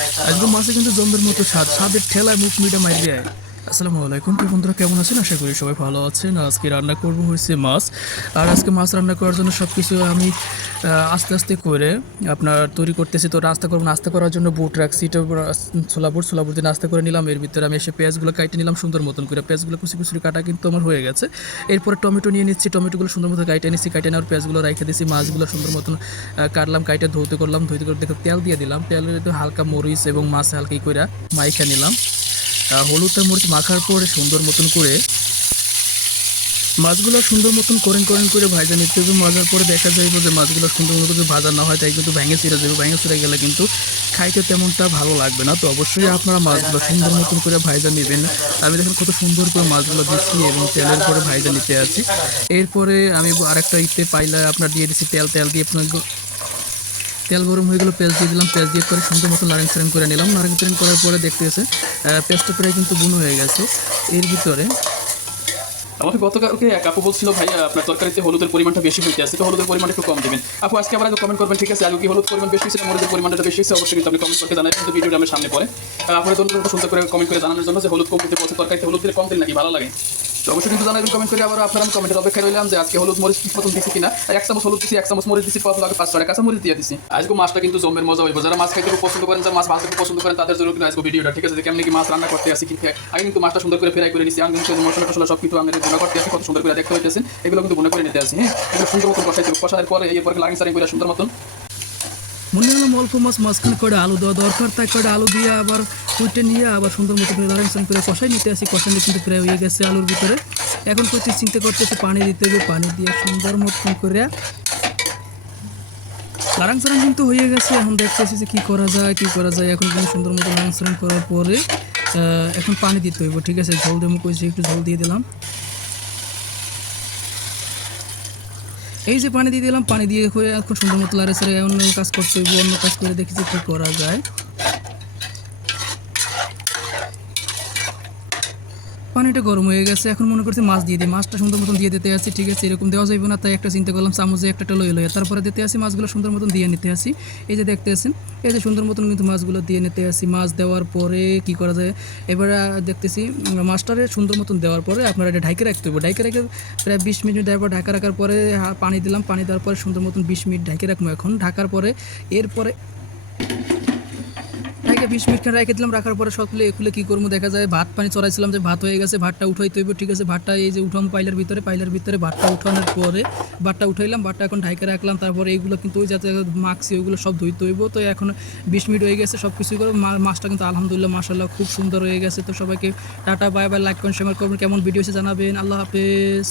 আজকে মাছে কিন্তু জম্বের মতো স্বাদের ঠেলায় মুখ মিটা মারি যায়। আসসালামু আলাইকুম, প্রিয় বন্ধুরা, কেমন আছেন? আশা করি সবাই ভালো আছেন। আজকে রান্না করব হয়েছে মাছ। আর আজকে মাছ রান্না করার জন্য সব কিছু আমি আস্তে আস্তে করে আপনার তৈরি করতেছি। তো নাস্তা করবো, নাস্তা করার জন্য বুট রাখছি, এটা ছোলা বুট দিয়ে নাস্তা করে নিলাম। এর ভিতরে আমি এসে পেঁয়াজগুলো কাটে নিলাম সুন্দর মতন করে। পেঁয়াজগুলো কুচি কুচি কাটা কিন্তু আমার হয়ে গেছে। এরপরে টমেটো নিয়ে নিচ্ছি, টমেটোগুলো সুন্দর মতো কাটে নিচ্ছি, কাটে নেওয়ার পেঁয়াজগুলো রেখে দিচ্ছি। মাছগুলো সুন্দর মতন কাটলাম, কাটে ধুতে করলাম, ধুতে করে দেখো তেল দিয়ে দিলাম। তেলের একটু হালকা মরিচ এবং মাছ হালকা করে মাইখা নিলাম। হলুদ আর মরিচ মাখার পরে সুন্দর মতন করে মাছগুলো সুন্দর মতন করেন করে ভাজা নিতে হবে। ভাজার পরে দেখা যাইব যে মাছগুলো সুন্দর মতো যদি ভাজা না হয় তাই কিন্তু ভেঙে ছিঁড়ে যাবে। ভেঙে ছিঁড়ে গেলে কিন্তু খাইতে তেমনটা ভালো লাগবে না। তো অবশ্যই আপনারা মাছগুলো সুন্দর মতন করে ভাজা নেবেন। আমি দেখেন কত সুন্দর করে মাছগুলো দিচ্ছি এবং তেলের পরে ভাজা নিতে আছি। এরপরে আমি আরেকটা পাইলা আপনার দিয়ে দিচ্ছি তেল দিয়ে আপনার তেল গরম হয়ে গেলো, পেঁয়াজ দিয়ে দিলাম। পেঁয়াজ দিয়ে করে সুন্দর মতো নাড়াং চাড়াং করে নিলাম। নাড়াং চাড়াং করার পরে দেখতেছে পেঁয়াজটা প্রায় কিন্তু বুনো হয়ে গেছে। এর ভিতরে আমাকে গতকালকে এক আপু বলছিল ভাই আপনার তরকারিতে হলুদের পরিমাণটা বেশি হইতে আছে, তো হলুদের পরিমাণটা একটু কম দেবেন। আপু আজকে আবার কমেন্ট করবেন, ঠিক আছে? আগে কি হলুদ পরিমাণ বেশি হয়েছে, মরিচের পরিমাণটা বেশি হয়েছে, অবশ্যই কিন্তু আপনি কমেন্ট করে জানাবেন। কিন্তু ভিডিওটা আমার সামনে পরে আপনার ধন্যবাদ সুন্দর করে কমেন্ট করে জানানোর জন্য যে হলুদ কম দিতে বলছে, তরকারিতে হলুদ দিলে কম দিলে নাকি ভালো লাগে। তো অবশ্যই কিন্তু জানাবেন কমেন্ট করে। আবার আপনার আমি কমেন্টের অপেক্ষা রইলাম যে আজকে হলুদ মরিচ ঠিক মতন দিচ্ছি কিনা। এক চামচ হলুদ দিচ্ছি, এক চামচ মরিচ দিচ্ছি, কত লাগে 5 কাঁচা মরিচ দিয়ে দিচ্ছি। আজকে মাছটা কিন্তু জমের মজা হইব। যারা মাছ খাইতে খুব পছন্দ করেন, যারা মাছ ভাজতে খুব পছন্দ করেন, তাদের জন্য কিন্তু আজকে ভিডিওটা, ঠিক আছে? যে কেমন কি মাছ রান্না করতে আসি, কিন্তু আগে কিন্তু মাছটা সুন্দর করে ফ্রাই করে নিচ্ছি। আমি কিন্তু মশলা সব কিছু আমি গুণা করতে আসি, কত সুন্দর করে দেখতে হইতেছেন। এগুলো কিন্তু গুণা করে নিতে আসি। হ্যাঁ, এগুলো সুন্দর মতন কষাইতে কষার পরে এরপরে লাইন সারিং করে সুন্দর মতন মনে হলাম অল্প মাঝখানে কয়টা আলু দেওয়া দরকার, তাই কয়টা আলু দিয়ে আবার কুইটে নিয়ে আবার সুন্দর মতো করে লাড়াং চাড়াং করে কষাই নিতে আসি। কষানি কিন্তু প্রায় হয়ে গেছে আলুর ভিতরে। এখন করছি চিন্তা করতেছি পানি দিতে হবে, পানি দিয়ে সুন্দর মতন করে লাড়াং চাড়াং কিন্তু হয়ে গেছে। এখন দেখতেছি যে কী করা যায়। এখন কিন্তু সুন্দর মতো লাড়াং চাড়াং করার পরে এখন পানি দিতে হইব, ঠিক আছে? ঝোল দেবো কইছি, একটু ঝোল দিয়ে দিলাম। এই যে পানি দিয়ে দিলাম, পানি দিয়ে হয়ে এখন সুন্দর মতো লাড়ে সাড়ে অন্য কাজ করতে হইব। অন্য কাজ করে দেখেছি কী করা যায়। পানিটা গরম হয়ে গেছে, এখন মনে করছি মাছ দিয়ে দিই। মাছটা সুন্দর মতন দিয়ে দিতে আসি, ঠিক আছে? এরকম দেওয়া যাবে না, তাই একটা চিন্তা করলাম চামচে একটা লয়ে তারপরে দিতে আসি। মাছগুলো সুন্দর মতন দিয়ে নিতে আসি। এই যে দেখতে আসেন, এই যে সুন্দর মতন কিন্তু মাছগুলো দিয়ে নিতে আসি। মাছ দেওয়ার পরে কি করা যায় এবারে দেখতেছি, মাছটারে সুন্দর মতন দেওয়ার পরে আপনারা এটা ঢাকে রাখতে হবে। ঢাকে রেখে প্রায় 20 মিনিট দেওয়ার পর ঢাকা রাখার পরে পানি দিলাম। পানি দেওয়ার পরে সুন্দর মতন 20 মিনিট ঢাকে রাখবো। এখন ঢাকার পরে এরপরে 20 মিনিট রেখে দিলাম। রাখার পরে সকলে এগুলো কী করবো, দেখা যায় ভাত পানি চড়াইছিলাম যে ভাত হয়ে গেছে, ভাতটা উঠাইতে হইব, ঠিক আছে? ভাতটা এই যে উঠাম পাইলের ভিতরে ভাতটা উঠানোর পরে ভাতটা উঠাইলাম, ভাতটা এখন ঢাইকে রাখলাম। তারপরে এইগুলো কিন্তু ওই যাতে মাখছি ওইগুলো সব ধুইতে হইব। তো এখন 20 মিনিট হয়ে গেছে, সব কিছু করে মাছটা কিন্তু আলহামদুলিল্লাহ মাশাআল্লাহ খুব সুন্দর হয়ে গেছে। তো সবাইকে টাটা, বাই বাই, লাইক করেন, শেয়ার করবেন। কেমন ভিডিও এসে জানাবেন। আল্লাহ হাফেজ।